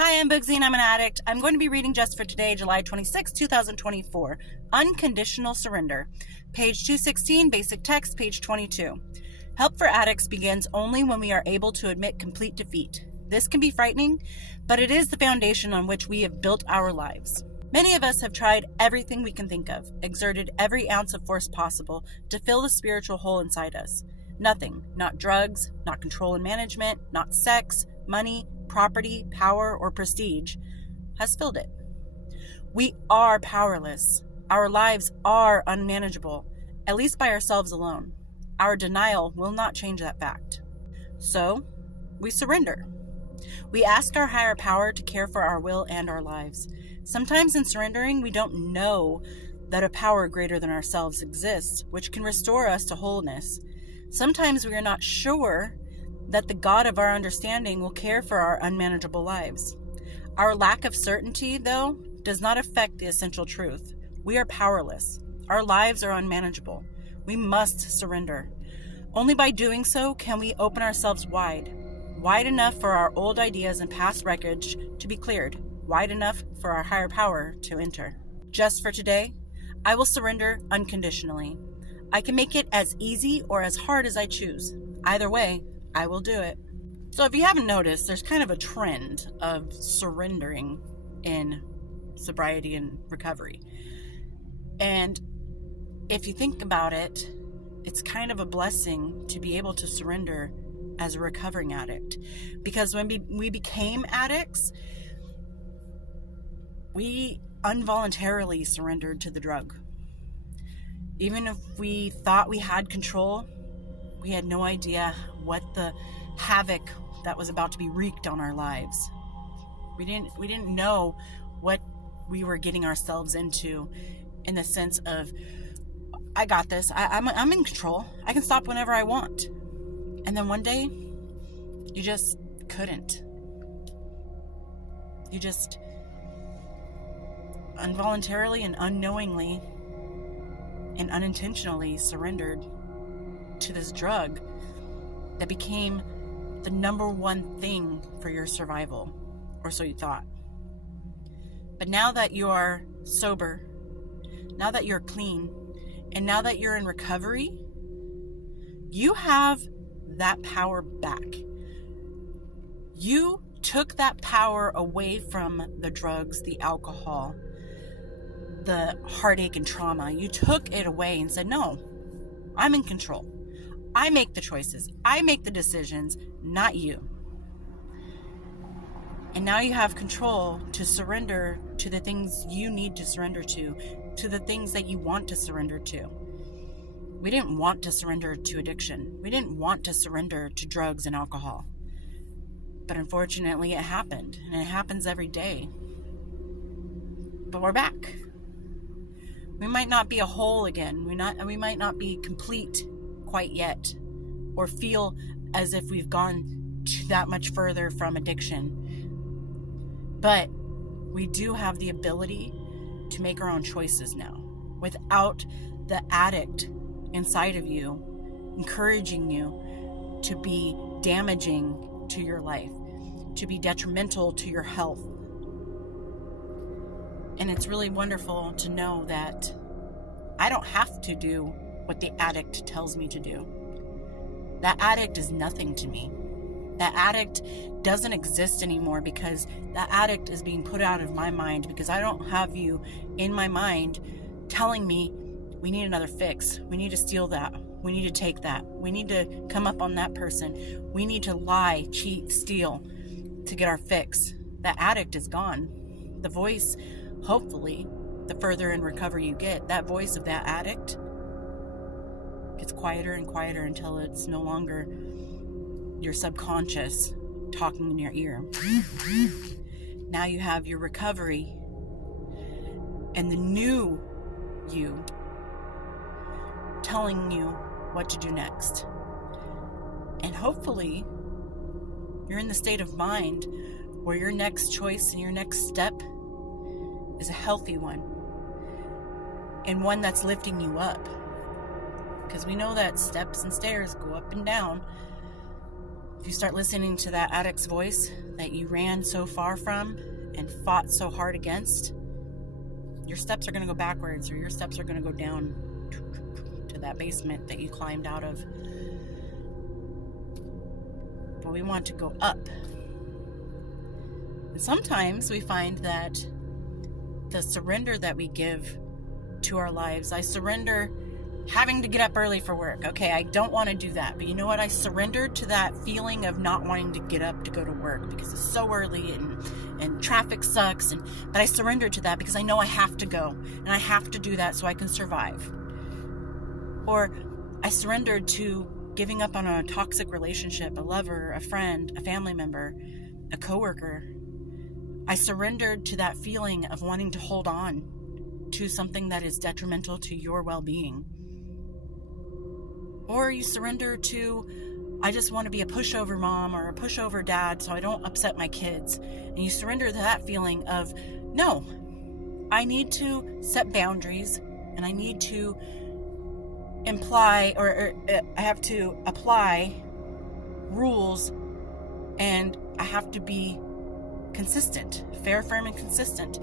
Hi, I'm Bugsy and I'm an addict. I'm going to be reading just for today, July 26, 2024. Unconditional Surrender. Page 216, basic text, page 22. Help for addicts begins only when we are able to admit complete defeat. This can be frightening, but it is the foundation on which we have built our lives. Many of us have tried everything we can think of, exerted every ounce of force possible to fill the spiritual hole inside us. Nothing, not drugs, not control and management, not sex, money, property, power, or prestige, has filled it. We are powerless. Our lives are unmanageable, at least by ourselves alone. Our denial will not change that fact. So, we surrender. We ask our higher power to care for our will and our lives. Sometimes in surrendering, we don't know that a power greater than ourselves exists, which can restore us to wholeness. Sometimes we are not sure that the God of our understanding will care for our unmanageable lives. Our lack of certainty, though, does not affect the essential truth. We are powerless. Our lives are unmanageable. We must surrender. Only by doing so can we open ourselves wide enough for our old ideas and past wreckage to be cleared, wide enough for our higher power to enter. Just for today, I will surrender unconditionally. I can make it as easy or as hard as I choose. Either way, I will do it. So if you haven't noticed, there's kind of a trend of surrendering in sobriety and recovery. And if you think about it, it's kind of a blessing to be able to surrender as a recovering addict. Because when we became addicts, we involuntarily surrendered to the drug. Even if we thought we had control, we had no idea what the havoc that was about to be wreaked on our lives. We didn't know what we were getting ourselves into, in the sense of, I got this. I'm in control. I can stop whenever I want. And then one day, you just couldn't. You just involuntarily and unknowingly and unintentionally surrendered to this drug that became the number one thing for your survival, or so you thought. But now that you are sober, now that you're clean, and now that you're in recovery, you have that power back. You took that power away from the drugs, the alcohol, the heartache and trauma. You took it away and said, no, I'm in control. I make the choices. I make the decisions, not you. And now you have control to surrender to the things you need to surrender to the things that you want to surrender to. We didn't want to surrender to addiction. We didn't want to surrender to drugs and alcohol. But unfortunately, it happened, and it happens every day. But we're back. We might not be a whole again. We might not be complete quite yet, or feel as if we've gone that much further from addiction. But we do have the ability to make our own choices now, without the addict inside of you encouraging you to be damaging to your life, to be detrimental to your health. And it's really wonderful to know that I don't have to do what the addict tells me to do. That addict is nothing to me. That addict doesn't exist anymore, because that addict is being put out of my mind, because I don't have you in my mind telling me we need another fix. We need to steal that. We need to take that. We need to come up on that person. We need to lie, cheat, steal to get our fix. That addict is gone. The voice, hopefully, the further in recovery you get, that voice of that addict gets quieter and quieter until it's no longer your subconscious talking in your ear. Now you have your recovery and the new you telling you what to do next. And hopefully you're in the state of mind where your next choice and your next step is a healthy one, and one that's lifting you up. Because we know that steps and stairs go up and down. If you start listening to that addict's voice, that you ran so far from and fought so hard against, your steps are going to go backwards, or your steps are going to go down to that basement that you climbed out of. But we want to go up. And sometimes we find that the surrender that we give to our lives, I surrender having to get up early for work. Okay, I don't want to do that. But you know what? I surrendered to that feeling of not wanting to get up to go to work because it's so early and traffic sucks. But I surrendered to that because I know I have to go. And I have to do that so I can survive. Or I surrendered to giving up on a toxic relationship, a lover, a friend, a family member, a coworker. I surrendered to that feeling of wanting to hold on to something that is detrimental to your well-being. Or you surrender to, I just want to be a pushover mom or a pushover dad so I don't upset my kids. And you surrender to that feeling of, no, I need to set boundaries and I need to imply or I have to apply rules, and I have to be consistent, fair, firm, and consistent.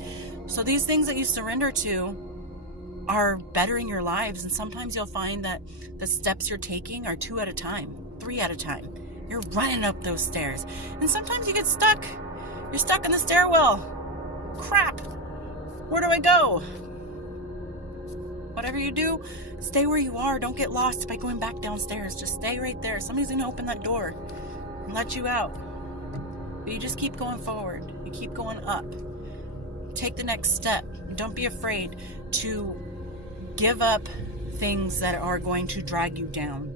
So these things that you surrender to are bettering your lives. And sometimes you'll find that the steps you're taking are 2 at a time, 3 at a time. You're running up those stairs. And sometimes you get stuck. You're stuck in the stairwell. Crap. Where do I go? Whatever you do, stay where you are. Don't get lost by going back downstairs. Just stay right there. Somebody's going to open that door and let you out. But you just keep going forward. You keep going up. Take the next step. Don't be afraid to give up things that are going to drag you down.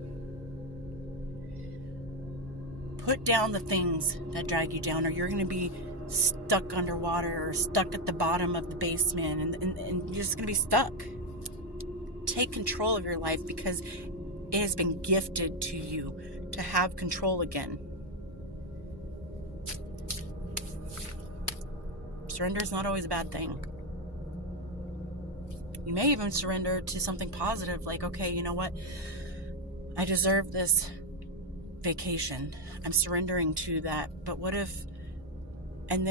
Put down the things that drag you down, or you're going to be stuck underwater or stuck at the bottom of the basement, and you're just going to be stuck. Take control of your life because it has been gifted to you to have control again. Surrender is not always a bad thing. You may even surrender to something positive, like, okay, you know what? I deserve this vacation. I'm surrendering to that. But what if, and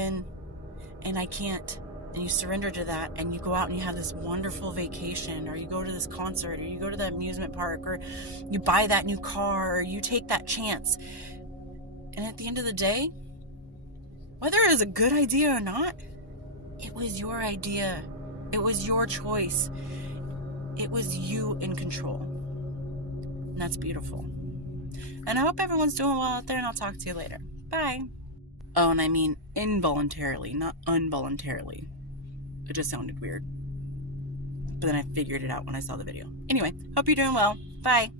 I can't, and you surrender to that, and you go out and you have this wonderful vacation, or you go to this concert, or you go to that amusement park, or you buy that new car, or you take that chance. And at the end of the day, whether it is a good idea or not, it was your idea. It was your choice. It was you in control. And that's beautiful. And I hope everyone's doing well out there, and I'll talk to you later. Bye. Oh, and I mean involuntarily, not involuntarily. It just sounded weird. But then I figured it out when I saw the video. Anyway, hope you're doing well. Bye.